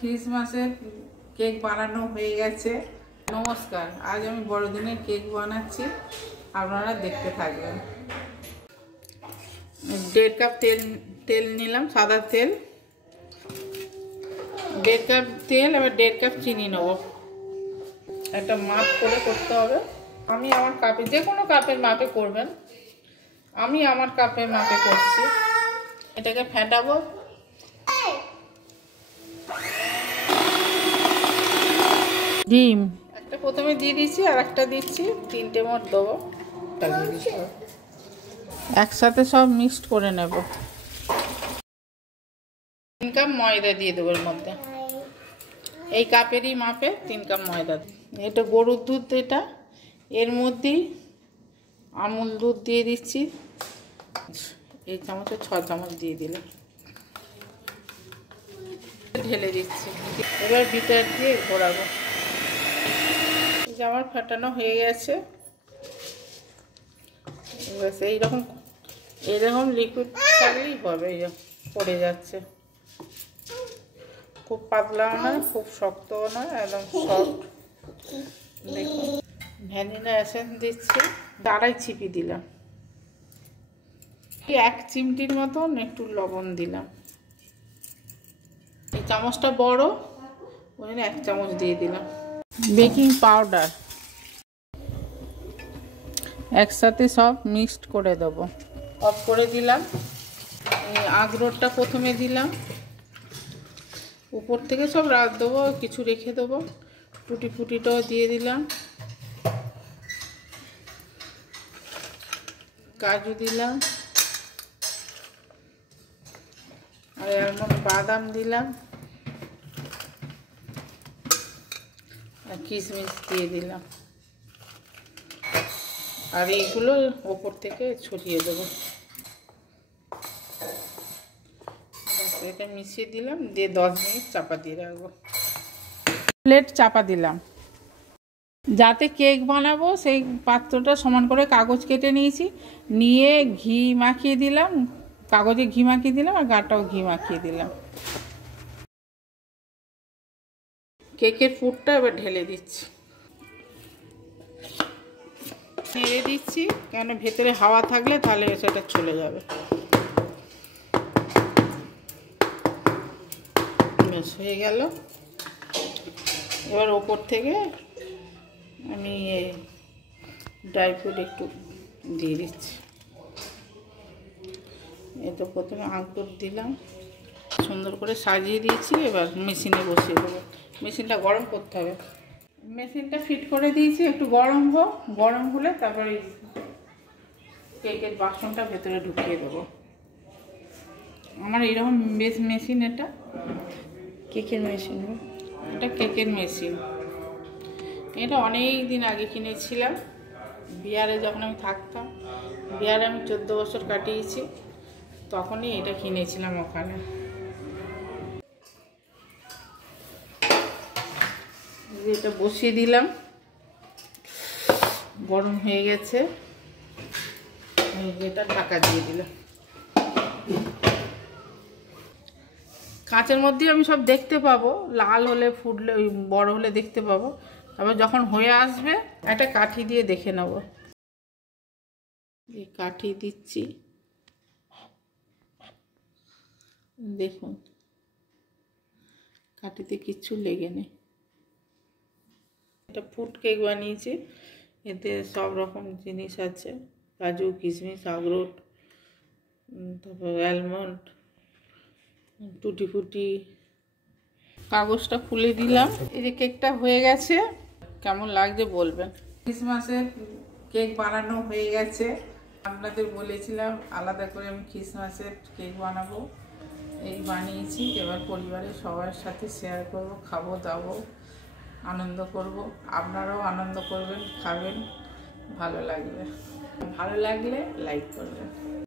ক্রিসমাসের কেক বানানো হয়ে গেছে। নমস্কার, আজ আমি বড়দিনের কেক বানাচ্ছি, আপনারা দেখতে থাকবেন। 1.5 কাপ তেল নিলাম, সাদা তেল। 1.5 কাপ তেল, এবার 1.5 কাপ চিনি নেব। একটা মাপ করে করতে হবে। আমি আমার কাপে, যে কোনো কাপের মাপে করবেন, আমি আমার কাপের মাপে করছি। এটাকে ফেটাবো। ডিম একটা প্রথমে দিয়ে দিচ্ছি, আর একটা দিচ্ছি, 3টে মোট দেবো। একসাথে সব মিক্সড করে নেব। 3 কাপ ময়দা দিয়ে দেবো এর মধ্যে। এই কাপেরই মাপে 3 কাপ ময়দা। এটা গরুর দুধ, এটা এর মধ্যেই আমুল দুধ দিয়ে দিচ্ছি। এই চামচে 6 চামচ দিয়ে দিলাম, ঢেলে দিচ্ছি। এবার বিটার দিয়ে ঘোরাবো। আমার ফাটানো হয়ে গেছে। এইরকম লিকুইড থাকলেই হবে। পড়ে যাচ্ছে, খুব পাতলাও নয়, খুব শক্তও নয়, একদম সফট। দেখুন, ভ্যানিলা এসেন্স দিচ্ছি, 2.5 চিপি দিলাম। 1 চিমটির মতন একটু লবণ দিলাম। এই চামচটা বড়, ওই জন্য 1 চামচ দিয়ে দিলাম। বেকিং পাউডার একসাথে সব মিক্সড করে দেবো। অফ করে দিলাম। আখরোটটা প্রথমে দিলাম, উপর থেকে সব রাখ দেবো, কিছু রেখে দেবো। টুটি ফুটিটাও দিয়ে দিলাম, কাজু দিলাম, আর এমন বাদাম দিলাম, আর কিশমিশ দিয়ে দিলাম। আর এইগুলো ওপর থেকে ছড়িয়ে দেবো। এটা মিশিয়ে দিলাম, দিয়ে 10 মিনিট চাপা দিয়ে রাখবো। প্লেট চাপা দিলাম। যাতে কেক বানাবো সেই পাত্রটা সমান করে কাগজ কেটে নিয়েছি, নিয়ে ঘি মাখিয়ে দিলাম, কাগজে ঘি মাখিয়ে দিলাম, আর গাটাও ঘি মাখিয়ে দিলাম। কেকের পুরটা এবার ঢেলে দিচ্ছি, নেড়ে দিচ্ছি, কেন ভেতরে হাওয়া থাকলে তাহলে সেটা চলে যাবে। বেশ হয়ে গেল। এবার ওপর থেকে আমি ড্রাই ফ্রুট একটু দিয়ে দিচ্ছি। এটা প্রথমে আঙুর দিলাম, সুন্দর করে সাজিয়ে দিয়েছি। এবার মেশিনে বসিয়ে দেবো। মেশিনটা গরম করতে হবে। মেশিনটা ফিট করে দিয়েছি, একটু গরম হোক। গরম হলে তারপরে কেকের বাসনটা ভেতরে ঢুকিয়ে দেবো। আমার এইরকম বেশ মেশিন, এটা কেকের মেশিন। এটা কেকের মেশিন। এটা অনেক দিন আগে কিনেছিলাম, বিহারে যখন আমি থাকতাম। বিহারে আমি 14 বছর কাটিয়েছি, তখনই এটা কিনেছিলাম ওখানে। এটা বসিয়ে দিলাম, গরম হয়ে গেছে। এটা ঢাকা দিয়ে দিলাম। কাঁচের মধ্যে আমি সব দেখতে পাবো, লাল হলে, ফুটলে, বড় হলে দেখতে পাবো। তারপর যখন হয়ে আসবে একটা কাঠি দিয়ে দেখে নেব। এই কাঠি দিচ্ছি, দেখুন কাঠিতে কিচ্ছু লেগে নেই। এটা ফুড কেক বানিয়েছি, এতে সব রকম জিনিস আছে, কাজু, কিশমিশ, আখরোট, তারপর অ্যালমন্ড, টুটি ফুটি। কাগজটা খুলে দিলাম। এই যে কেকটা হয়ে গেছে, কেমন লাগছে বলবেন। ক্রিসমাসের কেক বানানো হয়ে গেছে। আপনাদের বলেছিলাম আলাদা করে আমি ক্রিসমাসের কেক বানাবো, এই বানিয়েছি। এবার পরিবারের সবার সাথে শেয়ার করব, খাবো দাবো, আনন্দ করব। আপনারাও আনন্দ করবেন, খাবেন, ভালো লাগবে। ভালো লাগলে লাইক করবেন।